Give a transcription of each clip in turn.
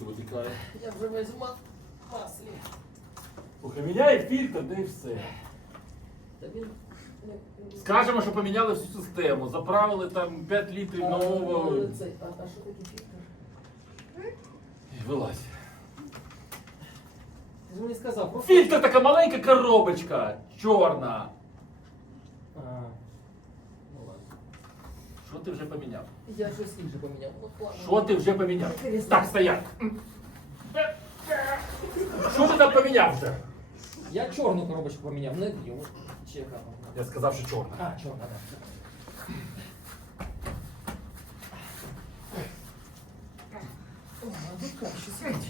вулицю витікає. Я вже весь мат маслі. Слухай, міняє фільтр, де і все. Скажемо, що поміняли всю систему, заправили там 5 літрів нового. Ну, е, а, а що таке фільтр? І Вилазь. Ти ж мені сказав, просто Фільтр така маленька коробочка, чорна. ти вже поміняв? Я щось інше поміняв. Ну, ладно. Що ти вже поміняв? Так, стоять. Що ти там поміняв вже? Я чорну коробочку поміняв, не білу. Чи яка вона? Я сказав, що чорна. А, чорна, ну так.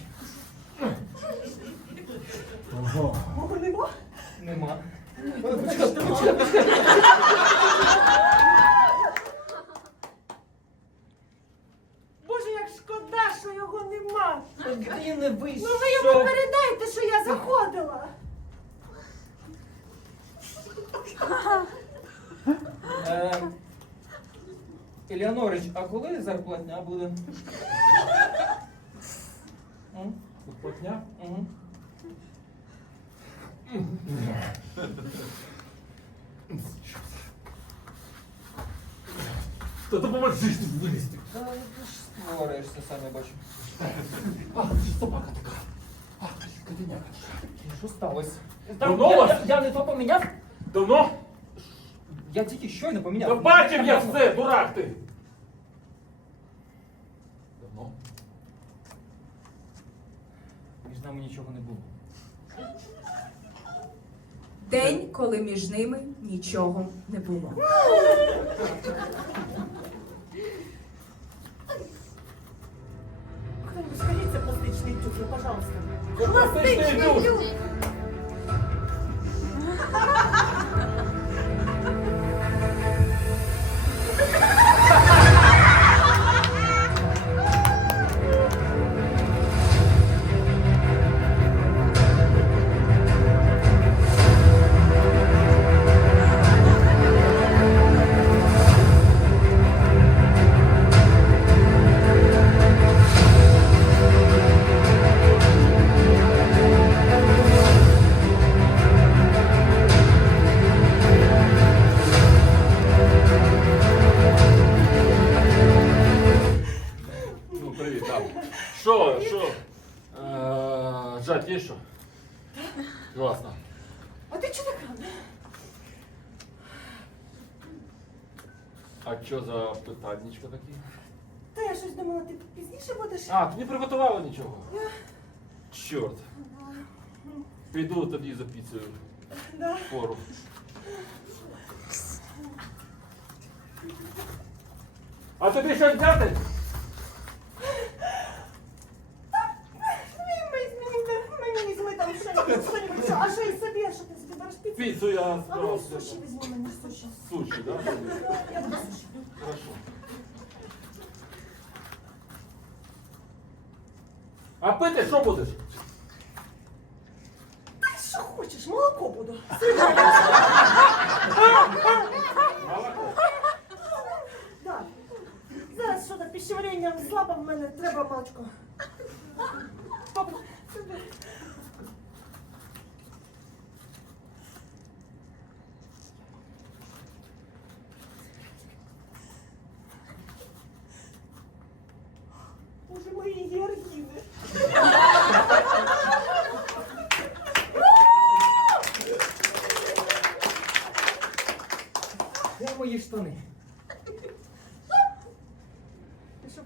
О, Ого. Нема? Нема. Почекай, ну, коли зарплатня буде? М? Зарплатня? Мгм. Та допоможи ж ти вилізти. Та ти ж створюєшся, сам я бачу. А, це собака така. А, котеняка. Що сталося? Давно я, вас? я, я не то поміняв? Давно? Я тільки щойно поміняв. Та бачив я все, дурак ти. там нічого не було. День, коли між ними нічого не було. Скажіть, нибудь сходите тюк, пожалуйста. Пластичний тюк! А що за питаннячка такі? Та я щось думала, ти пізніше будеш. А, ти не приготувала нічого? Чорт. Піду тоді за піцею. Да. Пору. А тобі щось взяти? Ну, ми змінимо, мені візьми там ще щось. А що і собі, що ти собі береш піцу? Піцу я А Суши, да? Хорошо. А пити що будеш? Та що хочеш, молоко буду. Молоко. Так. Зараз що так пищеварення слабо в мене, треба мачку.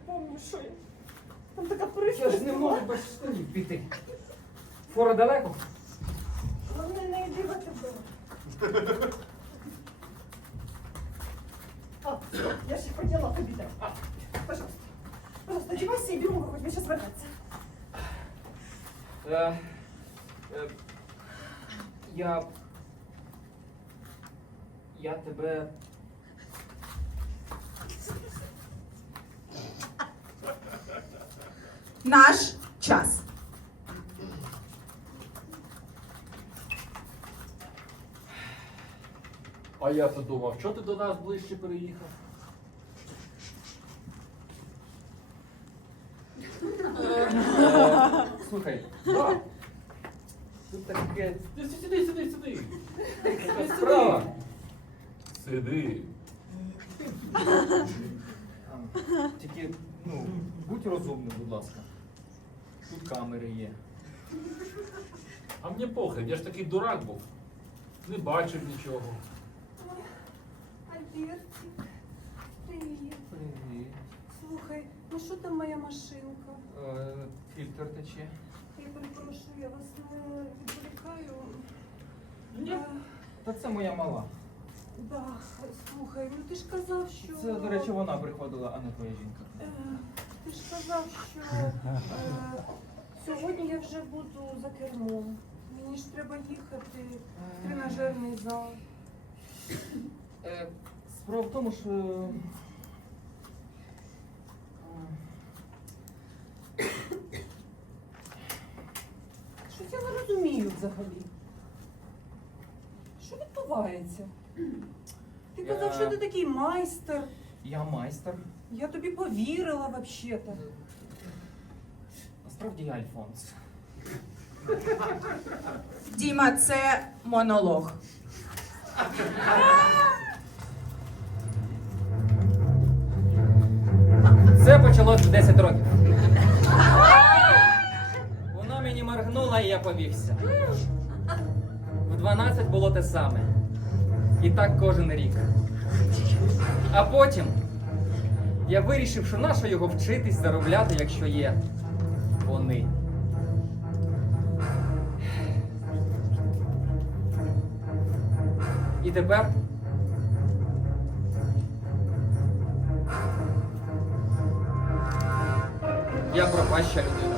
пам'ятаю, що я. Там така Я ж не перехідна. можу без штанів піти. Фора далеко? Вони не йди тебе. А, я ще хотіла тобі так. Пожалуйста. Пожалуйста, одевайся і бери хоч хоть зараз сейчас Е, е, я. Я тебе наш час. А я то думав, що ти до нас ближче переїхав? Е, слухай, да. Ну, тут таке. Ти Сиди, сиди, сиди. Така Справа. Сиди. Тільки, ну, будь розумним, будь ласка. Тут камери є. А мені похер, я ж такий дурак був. Не бачив нічого. Альбертик, привіт. Привіт. Слухай, ну що там моя машинка? Е, Фільтр тече. Я перепрошую, я вас не відволікаю. Ні. Е, Та це моя мала. да, слухай, ну ти ж казав, що. Це, до речі, вона приходила, а не твоя жінка. Е, ти ж сказав, що е, сьогодні я вже буду за кермом. Мені ж треба їхати в тренажерний зал. Е, справа в тому, що е, Що я не розумію взагалі. Що відбувається? Ти казав, е, що ти такий майстер. я майстер. Я тобі повірила взагалі-то. Насправді я Альфонс. Діма, це монолог. Це почалось 10 років. Воно мені моргнуло і я повівся. В 12 було те саме. І так кожен рік. А потім. Я вирішив, що нащо його вчитись заробляти, якщо є вони. І тепер. Я пропаща людина.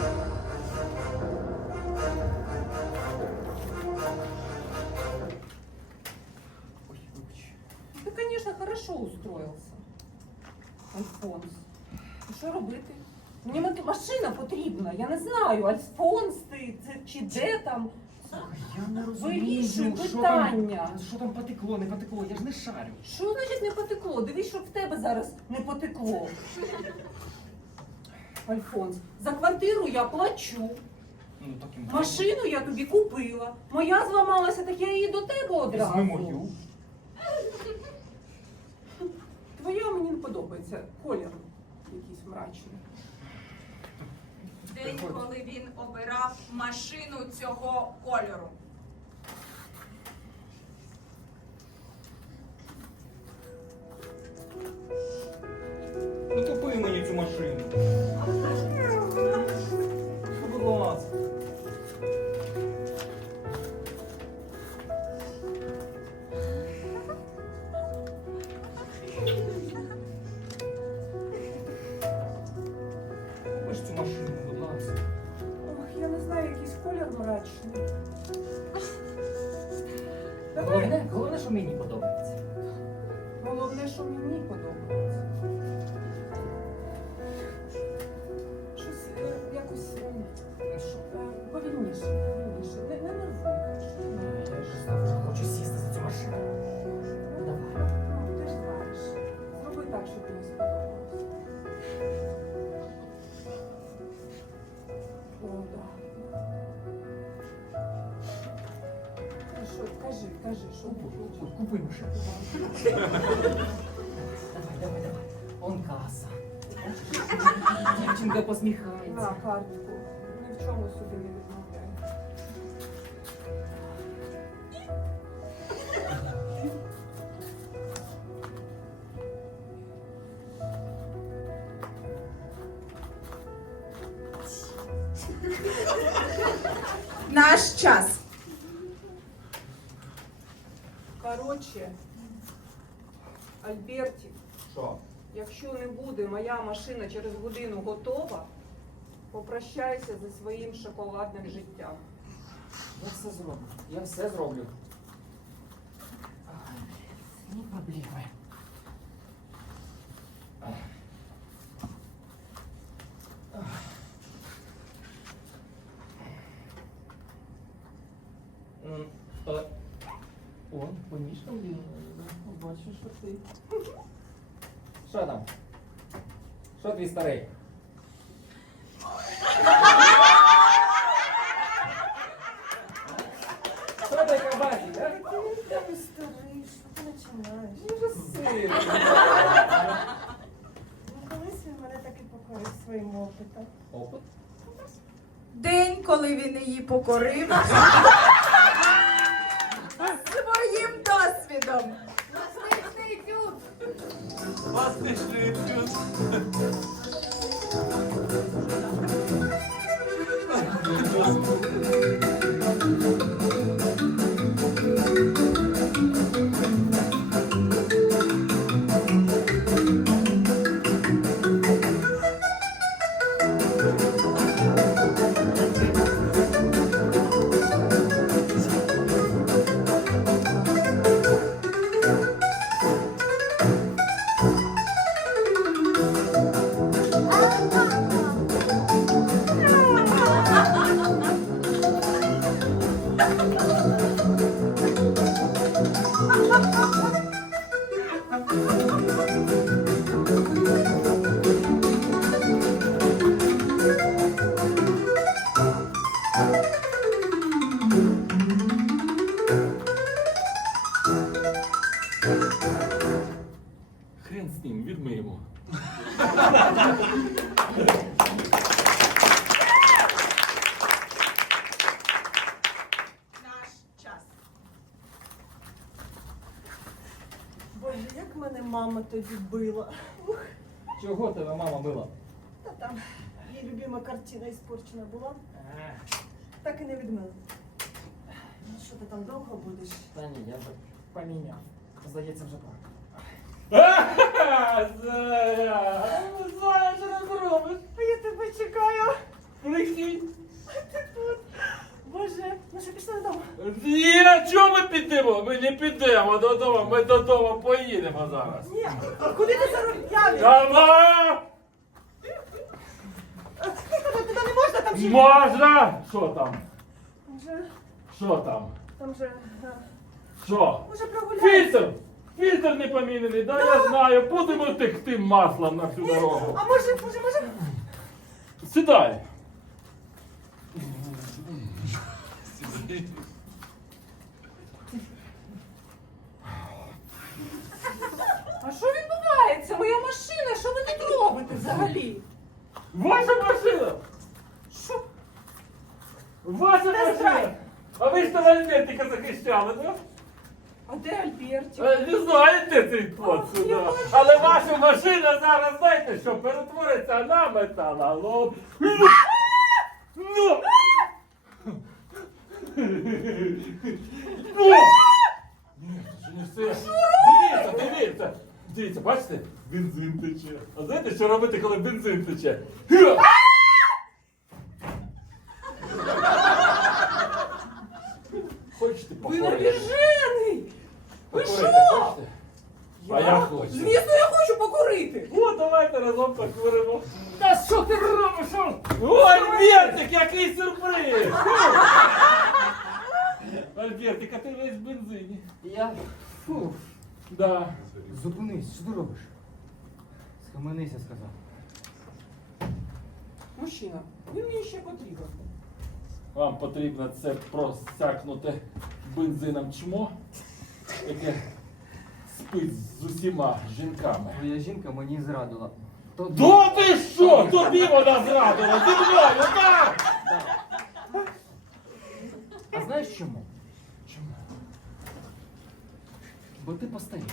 Вирішуй розумію, що там, питання. що там потекло, не потекло, я ж не шарю. Що значить не потекло? Дивись, що в тебе зараз не потекло. Альфонс, за квартиру я плачу, Ну, так і машину я тобі купила. Моя зламалася, так я її до тебе одразу. Візьми мою. Твоя мені не подобається. Колір якийсь мрачний. День, коли він обирав машину цього кольору. Ну купи мені цю машину. Будь ласка. Ох, я не знаю, якийсь колір мрачний. Головне, головне, що мені подобається що мені подобається. Щось е, якось е, е, повільніше, повільніше. Не, не нервуй. Я ж хочу сісти за цю машину. давай. Ну, ти ж знаєш. Зроби так, щоб мені сподобалось. Кажи, кажи, що було. Купи машину. дівчинка посміхається. На картку. Ну, Ні в чому сюди не відмовляється. якщо не буде моя машина через годину готова, попрощайся зі своїм шоколадним життям. Я все зроблю. Я все зроблю. Не проблеми. О, помішкам він. Бачу, що ти. Що там? Хто твій старий? Хто той кабачик, що ти починаєш? Ну, ну, колись він мене таки покорив своїм опитом. Опит? День, коли він її покорив. Своїм досвідом. Vazgeçtim. Боже, як мене мама тобі била. Ух. Чого тебе мама била? Та там її любима картина іспорчена була. Е. Так і не від мене. Ну що ти там довго будеш? Та ні, я вже поміняв. Здається, вже пора. Зоя, Зоя, що ти робиш? Я тебе чекаю. Олексій. А ти тут. Боже, ну що пішли додому? Ні, чого ми підемо? Ми не підемо додому, ми додому поїдемо зараз. Ні, куди ти за руками? Дама! Туди не можна там жити. Можна? Що там? Що там? там же, Що? може прогуляти. Фільтр! Фільтр не помінений, да я знаю, будемо текти маслом на всю дорогу. А може, може, може, Сідай! А що відбувається? Моя машина, що ви тут робите взагалі? Ваша машина! Що? Ваша Та машина! здрай. А ви ж там Альбертика захищали, так? А де Альбертик? Е, Не знаєте цей Ах, да. Але ваша машина зараз, знаєте що, перетвориться на металолом. Ну! ну! Ну! Ні, це не все. Дивіться, дивіться. Дивіться, бачите? Бензин тече. А знаєте, що робити, коли бензин тече? Га! Хочете Ви покорити? Ви Покорити що? А я хочу. Звісно, я хочу покурити! О, давайте разом покуримо. Та що ти робиш? Ой, вертик, який сюрприз! Альбертик, а ти весь в бензині. Я. Фу. Да. Зупинись, що ти робиш? Схаменися, сказав. Мужчина, він мені ще потрібен. Вам потрібно це просякнути бензином чмо, яке спить з усіма жінками. Моя жінка мені зрадила. То Да ти що? Тобі вона зрадила! Ти мною, так? А знаєш чому? бо ти постарів.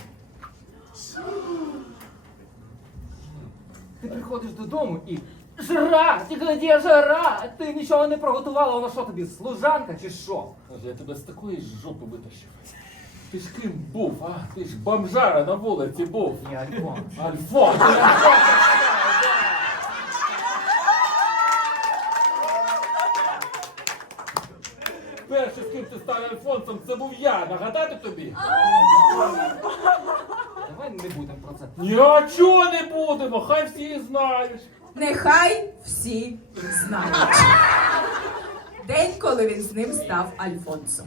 Ти приходиш додому і. Жара! Ти глядіє жара! Ти нічого не приготувала, вона що тобі, служанка чи що? Каже, я тебе з такої жопи витащив. Ти ж ким був, а? Ти ж бомжара на вулиці був. Я альфон. Альфон, ти Альфонс! Альфонсом це був я. Нагадати тобі? Давай не будемо про це. Ні, а чого не будемо? Хай всі знають. Нехай всі знають. День, коли він з ним став Альфонсом.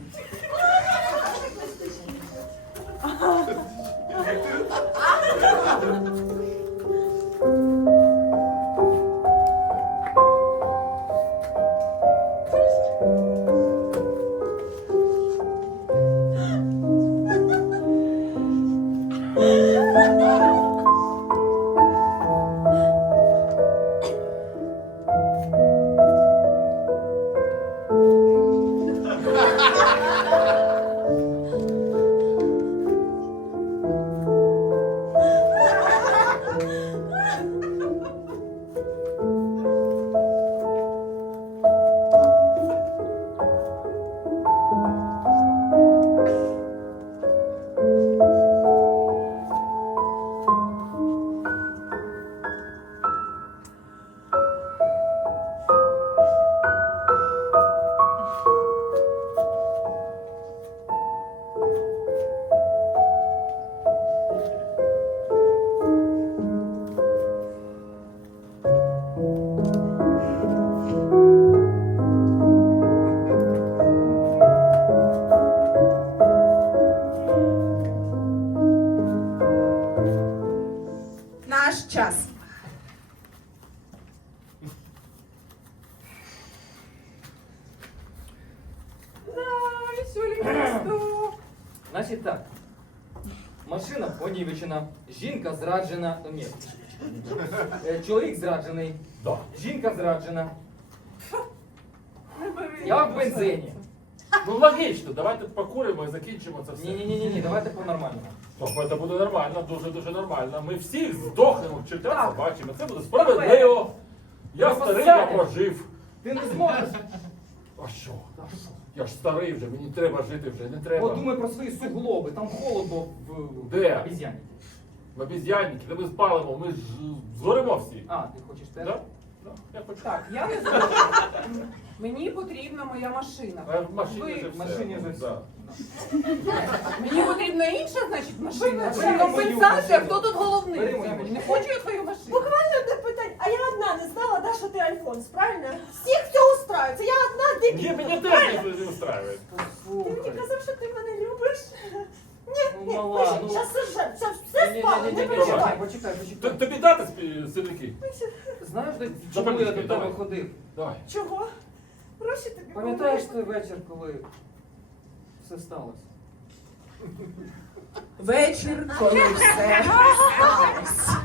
Значить так. Машина понівечена, жінка зраджена. Е, ні. Е, чоловік зраджений. Жінка зраджена. Я в бензині. Ну логічно, давайте покуримо і закінчимо це все. Ні, ні, ні, ні, давайте по-нормальному. Тобто це буде нормально, дуже-дуже нормально. Ми всі здохнемо в чертях, бачимо. Це буде справедливо. Я старий, я прожив. Ти не зможеш. А що? А що? Я ж старий вже, мені треба жити вже, не треба. Подумай про свої суглоби, там холодно в обіз'яніці. В Ми де ми спалимо, ми ж згоримо всі. А, ти хочеш теж? Да? Да, Я хочу. Так, я не згодна. Мені потрібна моя машина. А е, в машині Ви- вже машині вже все. Мені потрібна інша, значить, машина. компенсація? Хто тут головний? Не хочу я твою машину. Буквально до питання. А я одна не знала, да, что ты Альфонс, правильно? Всех все устраивается. Я одна дебил. Ні, мені теж не устраивает. Ты мне казав, что ты меня любишь. Ні, ну, ні, Ну, пиши, ладно. зараз сержант, все, все спало, не переживай. Почекай, Т- почекай. Тобі дати спі- Знаєш, де- чому я до тебе ходив? Давай. Чого? Гроші тобі Пам'ятаєш той вечір, коли все сталося? Вечір, коли все сталося.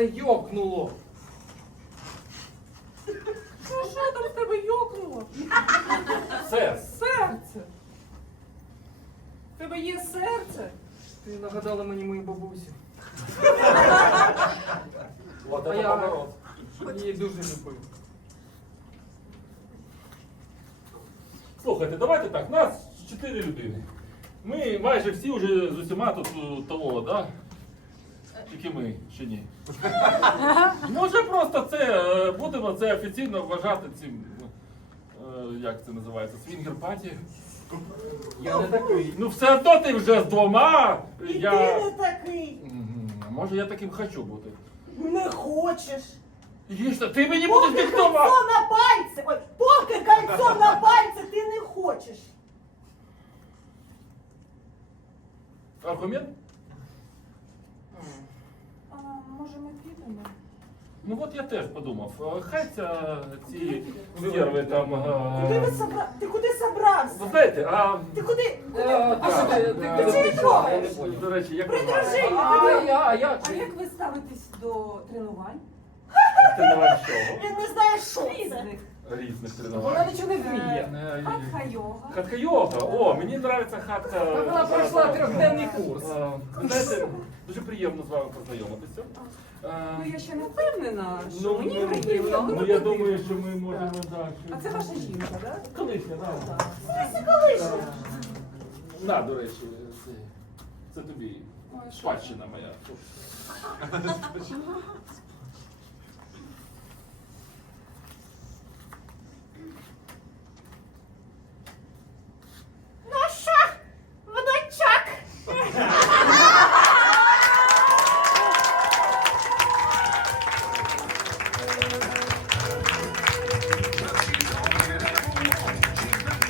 це йокнуло. Ну що там в тебе йокнуло? Все. Серце. В тебе є серце? Ти нагадала мені мою бабусю. От це Її дуже любив. Слухайте, давайте так, нас чотири людини. Ми майже всі вже з усіма тут того, да? Тільки ми чи ні? Може просто це е, будемо це офіційно вважати цим. Ну, е, як це називається? Свінгер-паті? Я не такий. Ну все одно ти вже з двома. І Я... ти не такий. Може я таким хочу бути. Не хочеш. Є ти мені будеш Поки кольцо на пальце. Ой, поки кольцо на пальці ти не хочеш. Аргумент? може ми підемо? Ну от я теж подумав, е, хай ця, ці стерви там. Е, куди ви собра... Ти куди собрався? Ви знаєте, а. Ти куди? Куди? Е, а що ти? Ти чого До речі, як ви знаєте, Придражи! А я, я. А як ви ставитесь до тренувань? це не вам що? Він не знає, що Різних різних Вона тренувань. нічого не вміє. Е, е, хатха йога. Хатка йога. О, мені подобається хатка. Вона пройшла трьохденний курс. Е, знаєте, дуже приємно з вами познайомитися. Ну я ще не впевнена, що ну, мені ну, приємно, Ну, ну я думаю, що ми можемо далі. А це ваша жінка, так? Колишня, да. Колишня. На, до речі, це, це тобі. Спадщина моя.